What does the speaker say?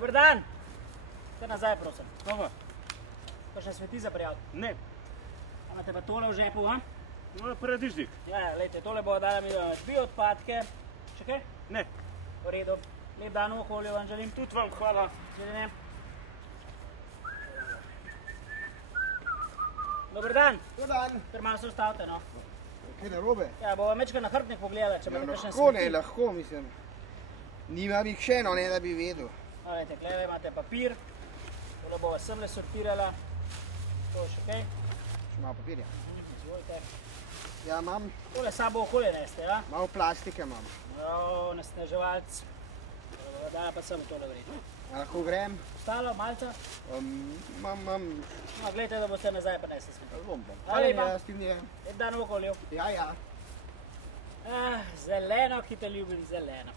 Dober dan. Kar nazaj, prosim. Aha, Kakšne smeti za prijaviti? ne, Imate pa tole v žepu, ha? no, paradižnik. Ja, lejte, tole bo dala mi odpadke. Še kaj? Ne, V redu. Lep dan v okolju vam želim. tudi vam hvala. Videnje. Dober dan. Dobar dan. Kar malo se ustavite, no. Kaj narobe? Ja, bova mečka na hrbtnik pogledala, če imate kakšne Lahko, smeti. ne, lahko, mislim. Nimam jih še, no, ne, da bi vedel. No, lejte, glede imate papir. Tole bova semle sortirala. To še kaj? Še malo papirja. Izvolite. Ja, imam, Tole sabo okolje neste, ja? malo plastike imam. No, nasneževalc. Dala pa sem tole vredno. A lahko grem? Ostalo, malca? Imam, No, gledajte, da boste nazaj prinesli smeti. bom. Ali pa? Ja, s tem je. Lep dan v okolju. Ja, ja. Zeleno, ki te ljubim, zeleno.